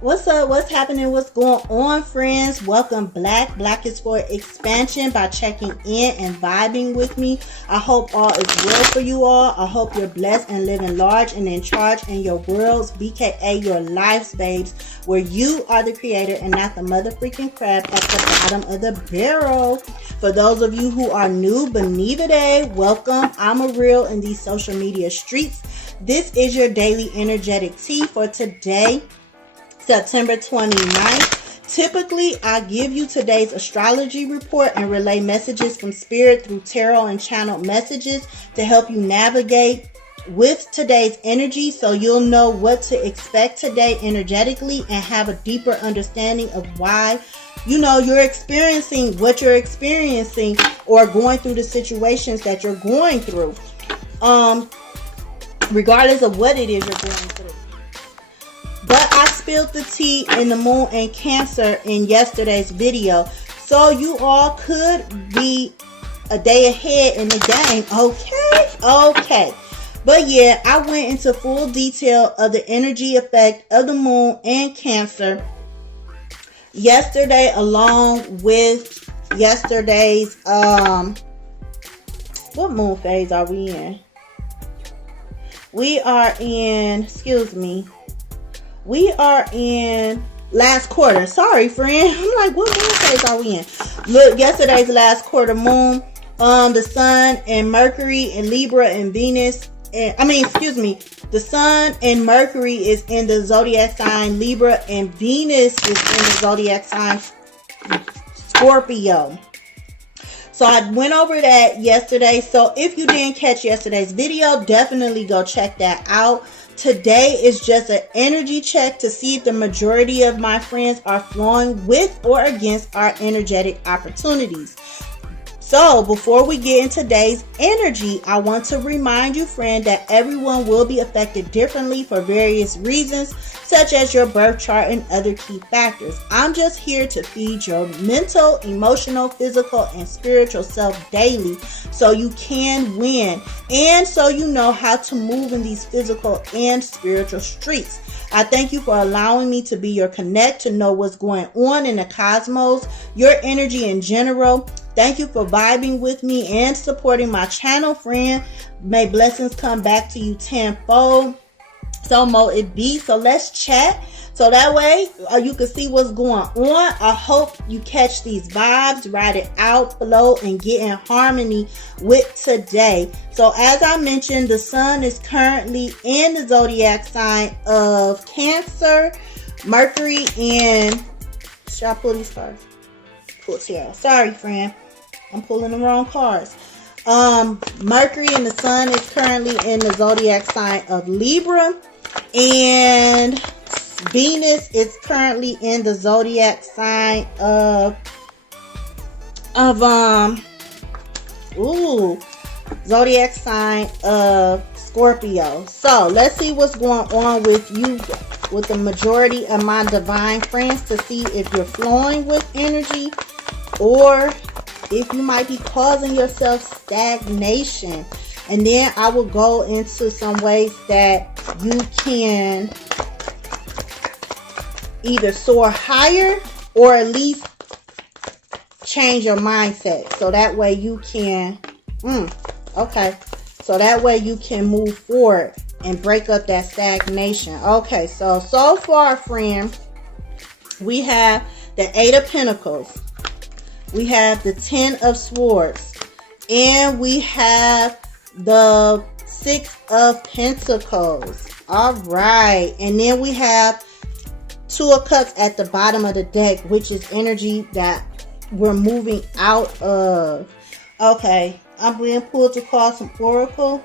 What's up? What's happening? What's going on, friends? Welcome, Black. Black is for expansion by checking in and vibing with me. I hope all is well for you all. I hope you're blessed and living large and in charge in your worlds. B.K.A. your lives, babes, where you are the creator and not the mother freaking crab at the bottom of the barrel. For those of you who are new, Benivide, welcome. I'm Areayl in these social media streets. This is your daily energetic tea for today, September 29th. Typically, I give you today's astrology report and relay messages from spirit through tarot and channeled messages to help you navigate with today's energy so you'll know what to expect today energetically and have a deeper understanding of why you're experiencing what you're experiencing or going through the situations that you're going through, regardless of what it is you're going through. But I spilled the tea in the moon and Cancer in yesterday's video, so you all could be a day ahead in the game. Okay. But yeah, I went into full detail of the energy effect of the moon and Cancer yesterday, along with yesterday's what moon phase are we in? We are in last quarter. Sorry, friend. I'm like, what moon phase are we in? Look, yesterday's last quarter moon. The sun and Mercury and Libra and Venus. The sun and Mercury is in the zodiac sign Libra and Venus is in the zodiac sign Scorpio. So I went over that yesterday. So if you didn't catch yesterday's video, definitely go check that out. Today is just an energy check to see if the majority of my friends are flowing with or against our energetic opportunities. So before we get into today's energy, I want to remind you, friend, that everyone will be affected differently for various reasons, such as your birth chart and other key factors. I'm just here to feed your mental, emotional, physical, and spiritual self daily so you can win and so you know how to move in these physical and spiritual streets. I thank you for allowing me to be your connect to know what's going on in the cosmos, your energy in general. Thank you for vibing with me and supporting my channel, friend. May blessings come back to you tenfold. So mo it be. So let's chat. So that way you can see what's going on. I hope you catch these vibes, ride it out, flow, and get in harmony with today. So as I mentioned, the sun is currently in the zodiac sign of Cancer. Mercury and... Should I pull these cards? Pull tarot. Sorry, friend. I'm pulling the wrong cards. Mercury and the sun is currently in the zodiac sign of Libra. And Venus is currently in the zodiac sign of zodiac sign of Scorpio. So let's see what's going on with you, with the majority of my divine friends, to see if you're flowing with energy or if you might be causing yourself stagnation. And then I will go into some ways that you can either soar higher or at least change your mindset. So that way you can, so that way you can move forward and break up that stagnation. Okay, so far, friend, we have the 8 of Pentacles. We have the 10 of Swords. And we have the 6 of Pentacles. All right. And then we have 2 of Cups at the bottom of the deck, which is energy that we're moving out of. Okay. I'm being pulled to call some oracle.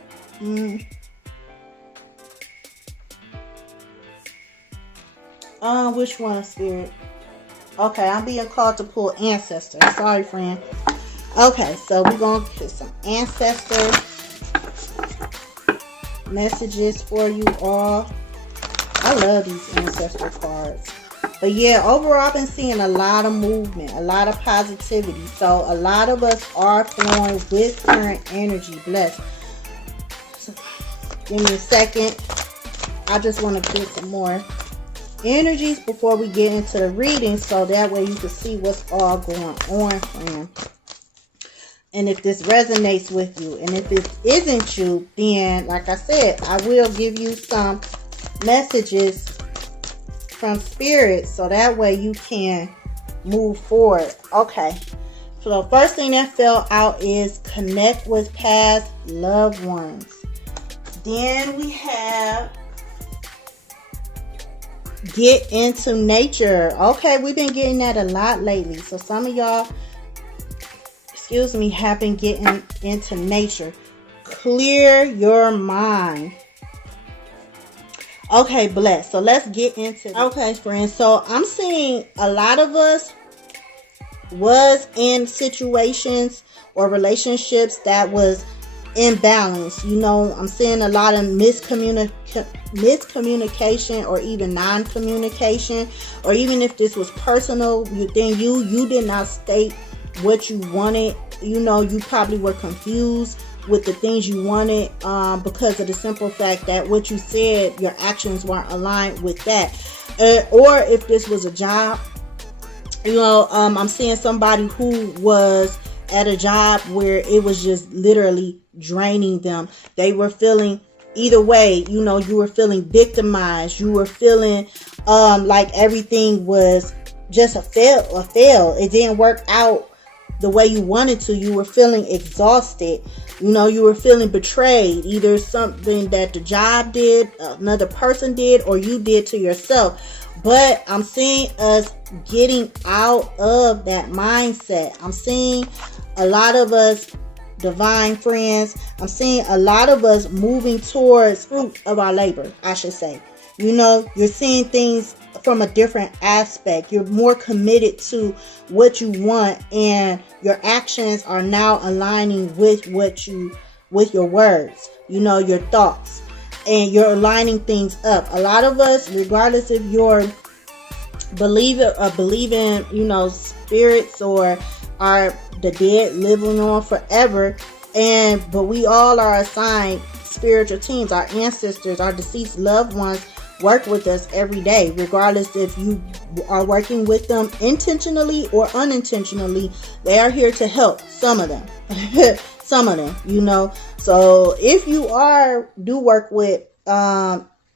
Which one, Spirit? Okay, I'm being called to pull ancestors. Sorry, friend. Okay, so we're going to get some ancestor messages for you all. I love these ancestor cards. But yeah, overall, I've been seeing a lot of movement, a lot of positivity. So a lot of us are flowing with current energy. Bless. So, give me a second. I just want to get some more energies before we get into the reading, so that way you can see what's all going on, friend. And if this resonates with you, and if it isn't you, then like I said, I will give you some messages from spirit, so that way you can move forward. Okay, so the first thing that fell out is connect with past loved ones. Then we have get into nature. Okay, we've been getting that a lot lately. So some of y'all, have been getting into nature. Clear your mind. Okay, bless. So let's get into this. Okay, friends. So I'm seeing a lot of us was in situations or relationships that was imbalance. You know, I'm seeing a lot of miscommunication or even non-communication, or even if this was personal, then you did not state what you wanted. You know, you probably were confused with the things you wanted because of the simple fact that what you said, your actions weren't aligned with that. Or if this was a job, you know, I'm seeing somebody who was at a job where it was just literally draining them. They were feeling either way, you know, you were feeling victimized. You were feeling like everything was just a fail. It didn't work out the way you wanted to. You were feeling exhausted. You know, you were feeling betrayed. Either something that the job did, another person did, or you did to yourself. But I'm seeing us getting out of that mindset. I'm seeing a lot of us, divine friends, I'm seeing a lot of us moving towards fruit of our labor, I should say. You know, you're seeing things from a different aspect. You're more committed to what you want, and your actions are now aligning with with your words, you know, your thoughts, and you're aligning things up. A lot of us, regardless if you're believing, you know, spirits or are the dead living on forever, but we all are assigned spiritual teams. Our ancestors, our deceased loved ones work with us every day, regardless if you are working with them intentionally or unintentionally. They are here to help. Some of them you know. So if you do work with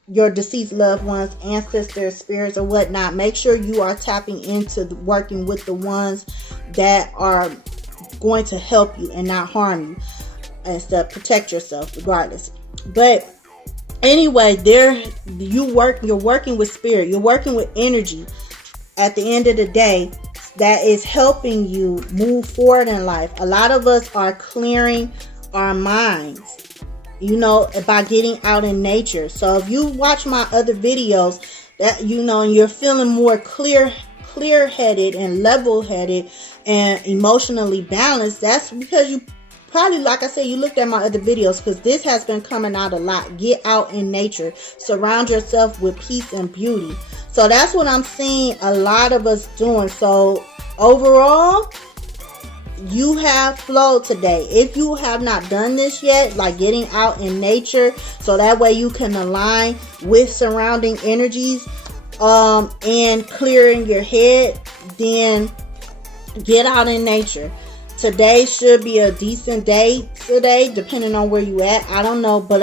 your deceased loved ones, ancestors, spirits, or whatnot, make sure you are tapping into working with the ones that are going to help you and not harm you, and to protect yourself regardless. But anyway, you're working with spirit, you're working with energy at the end of the day that is helping you move forward in life. A lot of us are clearing our minds, you know, by getting out in nature. So if you watch my other videos, that, you know, and you're feeling more clear-headed and level-headed and emotionally balanced, that's because you probably, like I said, you looked at my other videos, because this has been coming out a lot. Get out in nature. Surround yourself with peace and beauty. So that's what I'm seeing a lot of us doing. So overall, you have flow today. If you have not done this yet, like getting out in nature, so that way you can align with surrounding energies and clearing your head, then get out in nature. Today should be a decent day today, depending on where you at. I don't know, but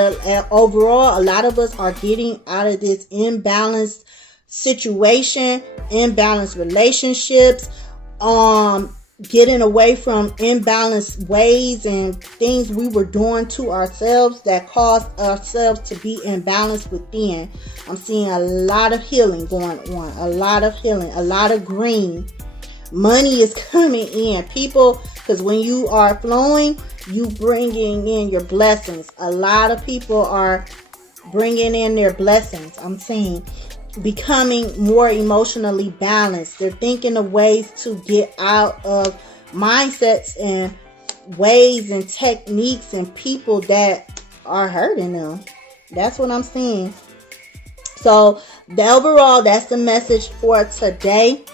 overall, a lot of us are getting out of this imbalanced situation, imbalanced relationships, getting away from imbalanced ways and things we were doing to ourselves that caused ourselves to be imbalanced within. I'm seeing a lot of healing going on, a lot of healing, a lot of green. Money is coming in, people, because when you are flowing, you bringing in your blessings. A lot of people are bringing in their blessings. I'm seeing becoming more emotionally balanced. They're thinking of ways to get out of mindsets and ways and techniques and people that are hurting them. That's what I'm seeing. So overall, that's the message for today.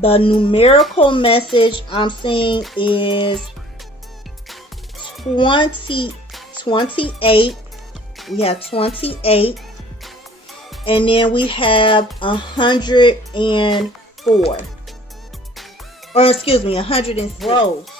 The numerical message I'm seeing is 28. We have 28. And then we have 104. Or excuse me, 106.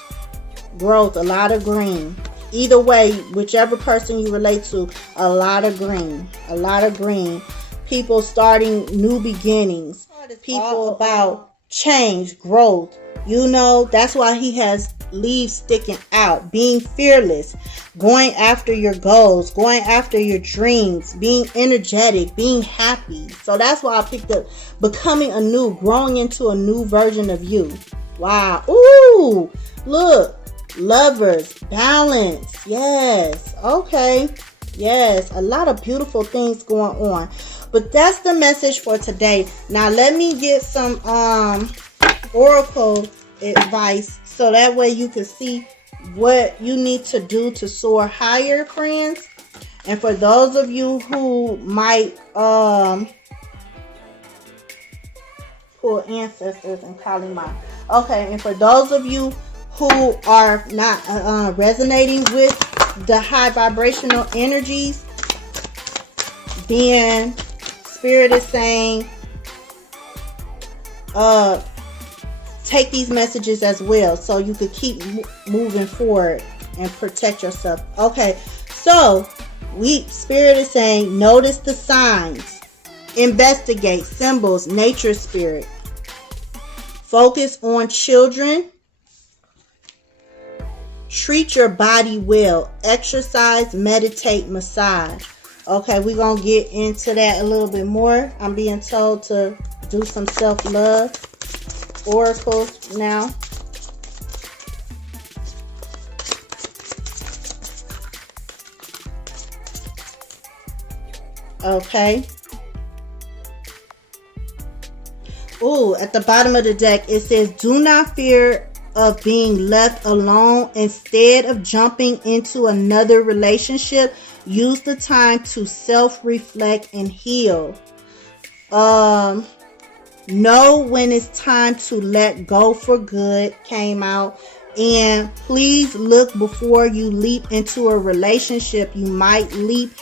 Growth, a lot of green. Either way, whichever person you relate to, a lot of green. A lot of green. People starting new beginnings. People about change, growth. You know, that's why he has leaves sticking out. Being fearless. Going after your goals. Going after your dreams. Being energetic. Being happy. So that's why I picked up becoming anew. Growing into a new version of you. Wow. Ooh. Look. Lovers. Balance. Yes. Okay. Yes. A lot of beautiful things going on. But that's the message for today. Now let me get some oracle advice so that way you can see what you need to do to soar higher, friends. And for those of you who might pull ancestors and Kali Ma. Okay, and for those of you who are not resonating with the high vibrational energies, then Spirit is saying take these messages as well so you could keep moving forward and protect yourself. Okay, so Spirit is saying notice the signs, investigate symbols, nature spirit, focus on children, treat your body well, exercise, meditate, massage. Okay, we're going to get into that a little bit more. I'm being told to do some self-love oracles now. Okay. Ooh, at the bottom of the deck, it says, do not fear of being left alone. Instead of jumping into another relationship, use the time to self-reflect and heal. Know when it's time to let go for good came out. And please look before you leap into a relationship. You might leap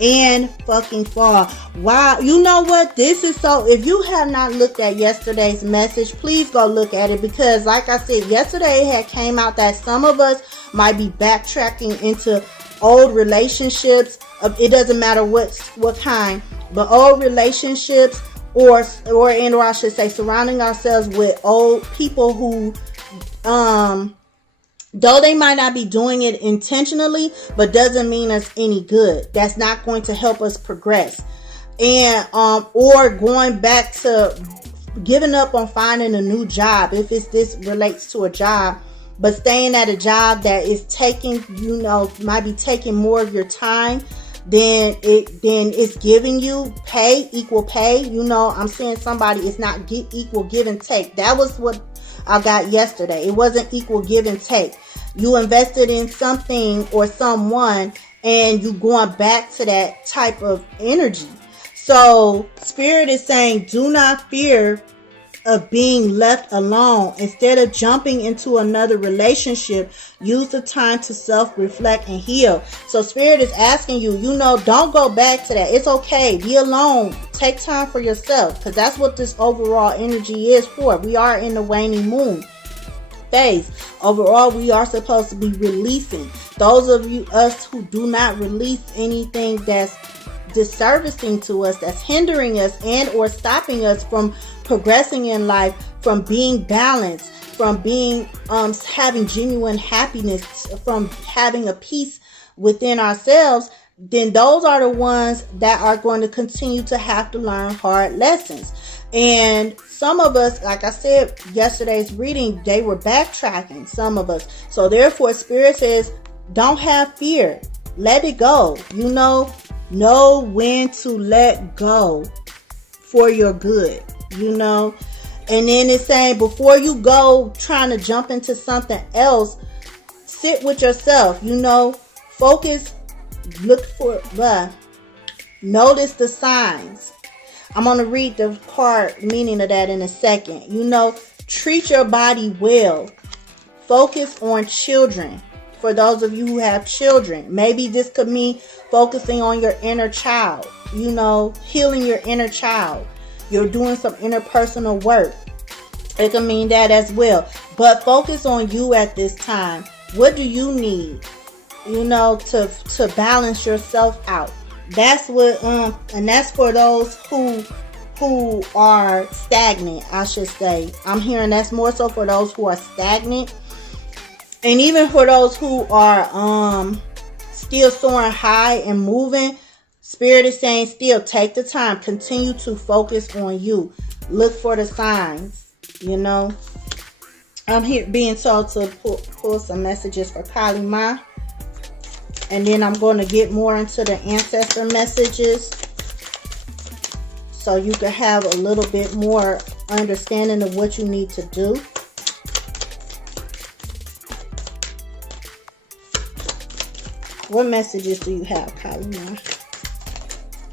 and fucking fall. Wow. You know what? This is so, if you have not looked at yesterday's message, please go look at it, because like I said, yesterday it had came out that some of us might be backtracking into old relationships. It doesn't matter what kind, but old relationships, or I should say surrounding ourselves with old people who though they might not be doing it intentionally, but doesn't mean us any good. That's not going to help us progress. And or going back to giving up on finding a new job, if this relates to a job, but staying at a job that is taking, might be taking more of your time than it's giving you equal pay. I'm saying somebody is not equal give and take. That was what I got yesterday. It wasn't equal give and take. You invested in something or someone and you going back to that type of energy. So Spirit is saying, do not fear of being left alone. Instead of jumping into another relationship, use the time to self-reflect and heal. So Spirit is asking you, don't go back to that. It's okay. Be alone. Take time for yourself, because that's what this overall energy is for. We are in the waning moon phase. Overall, we are supposed to be releasing. Those of us who do not release anything that's disservicing to us, that's hindering us and or stopping us from progressing in life, from being balanced, from being having genuine happiness, from having a peace within ourselves, then those are the ones that are going to continue to have to learn hard lessons. And some of us, like I said, yesterday's reading, they were backtracking, some of us. So therefore, Spirit says, don't have fear. Let it go. Know when to let go for your good, And then it's saying, before you go trying to jump into something else, sit with yourself, focus, look for, notice the signs. I'm going to read the card meaning of that in a second. Treat your body well. Focus on children. for those of you who have children. Maybe this could mean focusing on your inner child, healing your inner child. You're doing some interpersonal work. It can mean that as well. But focus on you at this time. What do you need, to balance yourself out? That's what, and that's for those who are stagnant, I should say. I'm hearing that's more so for those who are stagnant. And even for those who are still soaring high and moving, Spirit is saying still take the time. Continue to focus on you. Look for the signs, I'm here being told to pull some messages for Kali Ma. And then I'm going to get more into the ancestor messages, so you can have a little bit more understanding of what you need to do. What messages do you have, Kali Ma?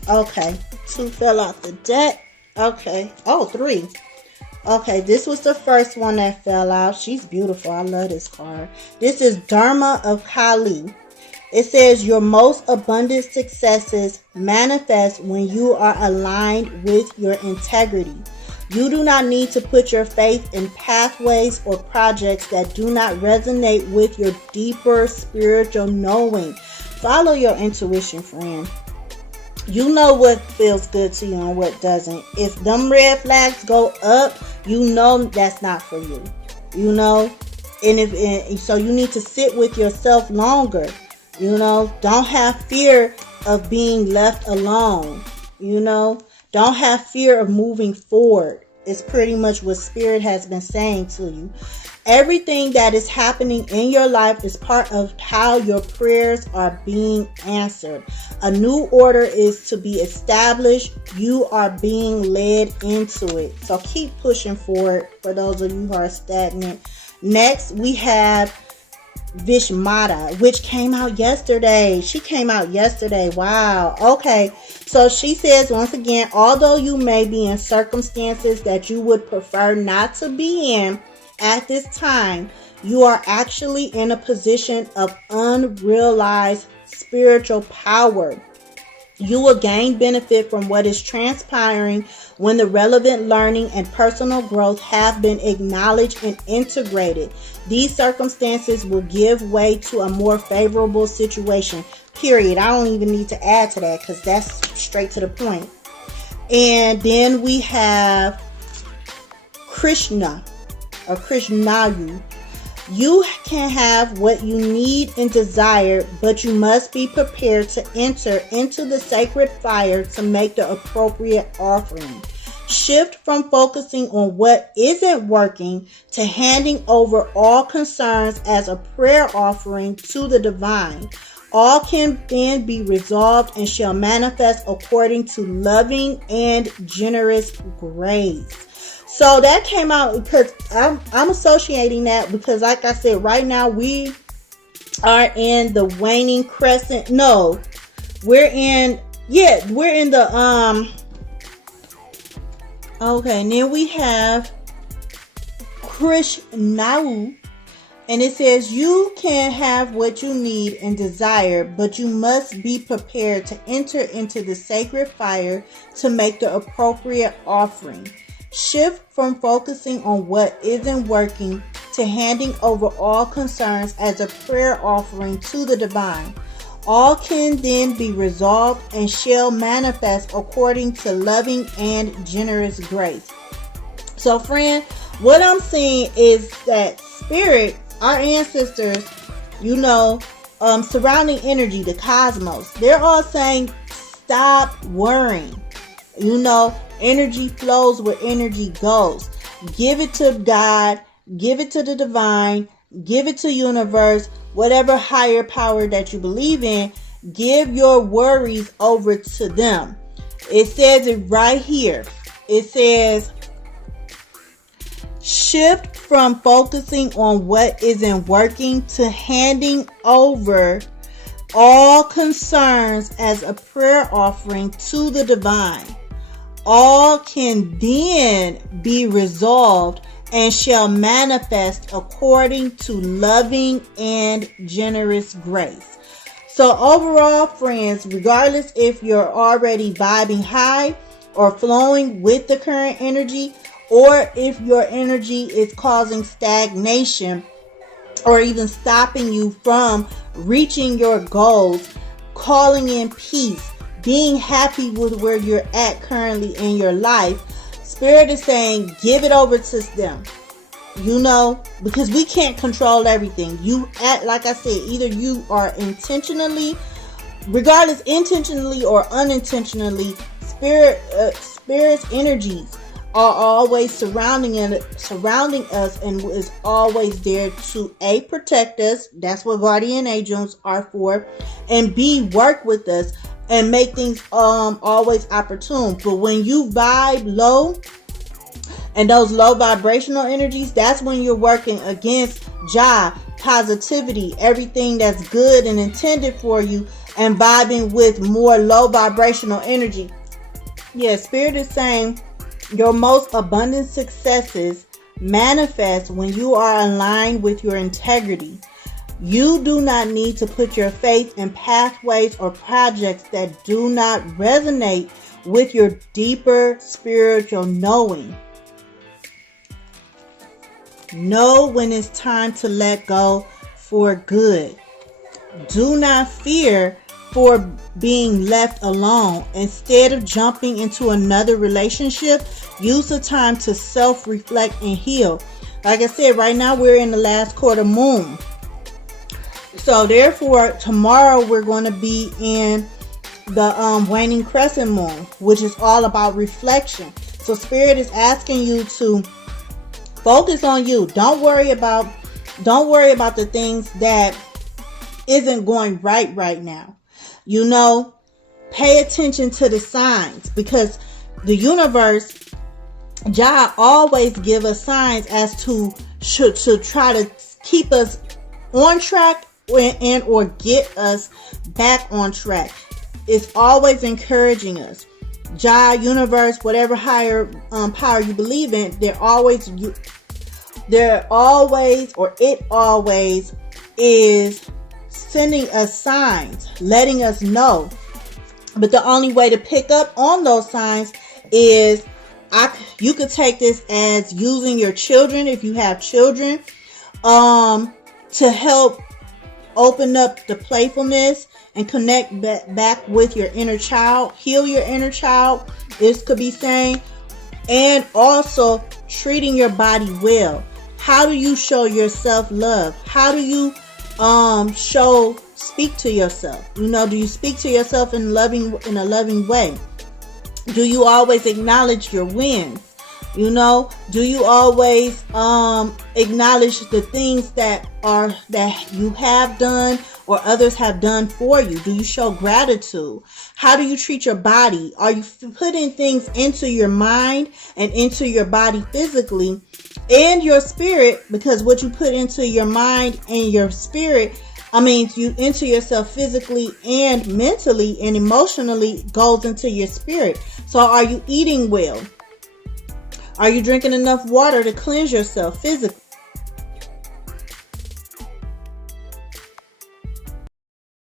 Okay, 2 fell out the deck. Okay, 3. Okay, this was the first one that fell out. She's beautiful. I love this card. This is Dharma of Kali. It says your most abundant successes manifest when you are aligned with your integrity. You do not need to put your faith in pathways or projects that do not resonate with your deeper spiritual knowing. Follow your intuition, friend. You know what feels good to you and what doesn't. If them red flags go up, that's not for you. And so you need to sit with yourself longer. Don't have fear of being left alone. Don't have fear of moving forward. It's pretty much what Spirit has been saying to you. Everything that is happening in your life is part of how your prayers are being answered. A new order is to be established. You are being led into it. So keep pushing forward for those of you who are stagnant. Next, we have Vishmata, which came out yesterday. She came out yesterday. Wow. Okay. So she says, once again, although you may be in circumstances that you would prefer not to be in at this time, you are actually in a position of unrealized spiritual power. You will gain benefit from what is transpiring when the relevant learning and personal growth have been acknowledged and integrated. These circumstances will give way to a more favorable situation. Period. I don't even need to add to that because that's straight to the point. And then we have Krishna or Krishnayu. You can have what you need and desire, but you must be prepared to enter into the sacred fire to make the appropriate offering. Shift from focusing on what isn't working to handing over all concerns as a prayer offering to the divine. All can then be resolved and shall manifest according to loving and generous grace. So that came out because I'm associating that because, like I said, right now we are in the waning crescent. No, we're in the okay, and then we have Krishnayu, and it says you can have what you need and desire, but you must be prepared to enter into the sacred fire to make the appropriate offering. Shift from focusing on what isn't working to handing over all concerns as a prayer offering to the divine. All can then be resolved and shall manifest according to loving and generous grace. So, friend, what I'm seeing is that Spirit, our ancestors, surrounding energy, the cosmos, they're all saying, stop worrying. Energy flows where energy goes. Give it to God, give it to the divine, give it to universe, whatever higher power that you believe in. Give your worries over to them. It says it right here. It says, shift from focusing on what isn't working to handing over all concerns as a prayer offering to the divine. All can then be resolved and shall manifest according to loving and generous grace. So overall, friends, regardless if you're already vibing high or flowing with the current energy, or if your energy is causing stagnation or even stopping you from reaching your goals, calling in peace, being happy with where you're at currently in your life, Spirit is saying, give it over to them. You know, because we can't control everything. Like I said, either you are intentionally, regardless, intentionally or unintentionally, Spirit's energies are always surrounding us and is always there to A, protect us. That's what guardian angels are for, and B, work with us and make things always opportune. But when you vibe low, and those low vibrational energies, that's when you're working against joy, positivity, everything that's good and intended for you, and vibing with more low vibrational energy. Yeah, Spirit is saying your most abundant successes manifest when you are aligned with your integrity. You do not need to put your faith in pathways or projects that do not resonate with your deeper spiritual knowing. Know when it's time to let go for good. Do not fear for being left alone. Instead of jumping into another relationship, use the time to self-reflect and heal. Like I said, right now we're in the last quarter moon. So therefore, tomorrow we're going to be in the waning crescent moon, which is all about reflection. So Spirit is asking you to focus on you. Don't worry about the things that isn't going right now. You know, pay attention to the signs, because the universe, Jah, always give us signs as to try to keep us on track and or get us back on track. It's always encouraging us. Jah, universe, whatever higher power you believe in, it always is sending us signs, letting us know. But the only way to pick up on those signs is you could take this as using your children, if you have children, to help open up the playfulness and connect back with your inner child, heal your inner child. This could be saying, and also treating your body well. How do you show yourself love? How do you speak to yourself? You know, do you speak to yourself in a loving way? Do you always acknowledge your wins? You know, do you always acknowledge the things that you have done or others have done for you? Do you show gratitude? How do you treat your body? Are you putting things into your mind and into your body physically and your spirit? Because what you put into your mind and your spirit, you into yourself physically and mentally and emotionally goes into your spirit. So are you eating well? Are you drinking enough water to cleanse yourself physically?